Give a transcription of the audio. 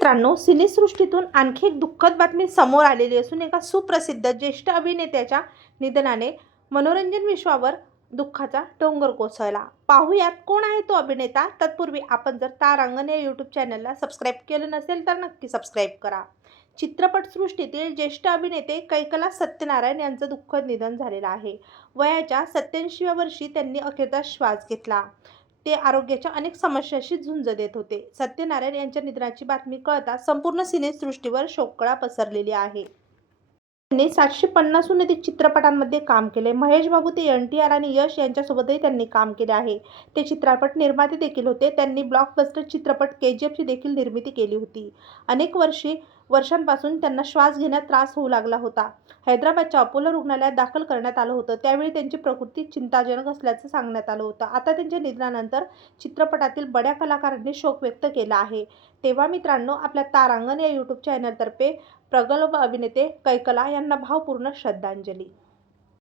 मित्रांनो सिनेसृष्टीतून आणखी एक दुःखद बातमी समोर आलेली असून एका सुप्रसिद्ध ज्येष्ठ अभिनेत्याच्या निधनाने मनोरंजन विश्वावर दुःखाचा डोंगर कोसळला. पाहूयात कोण आहे तो अभिनेता? तत्पूर्वी आपण जर तारांगण या यूट्यूब चॅनलला सबस्क्राईब केलं नसेल तर नक्की सबस्क्राईब करा. चित्रपटसृष्टीतील ज्येष्ठ अभिनेते कैकला सत्यनारायण यांचं दुःखद निधन झालेलं आहे. वयाच्या सत्याऐंशीव्या वर्षी त्यांनी अखेरचा श्वास घेतला. ते आरोग्याच्या अनेक समस्यांशी झुंज देत होते. सत्यनारायण यांच्या निधनाची बातमी कळता संपूर्ण सिनेसृष्टीवर शोककळा पसरलेली आहे. त्यांनी सातशे पन्नासहून अधिक चित्रपटांमध्ये काम केले. महेश बाबू ते एन टी आर आणि यश यांच्यासोबतही त्यांनी काम केले आहे. ते चित्रपट निर्माते देखील होते. त्यांनी ब्लॉकबस्टर चित्रपट के जी एफची देखील निर्मिती केली होती. अनेक वर्षे वर्षांपासून त्यांना श्वास घेण्यात त्रास होऊ लागला होता. हैदराबादच्या अपोलो रुग्णालयात दाखल करण्यात आलं होतं. त्यावेळी त्यांची प्रकृती चिंताजनक असल्याचं सांगण्यात आलं होतं. आता त्यांच्या निधनानंतर चित्रपटातील बड्या कलाकारांनी शोक व्यक्त केला आहे. तेव्हा मित्रांनो आपल्या तारांगण या यूट्यूब चॅनलतर्फे प्रगल्भ अभिनेते कैकला यांना भावपूर्ण श्रद्धांजली.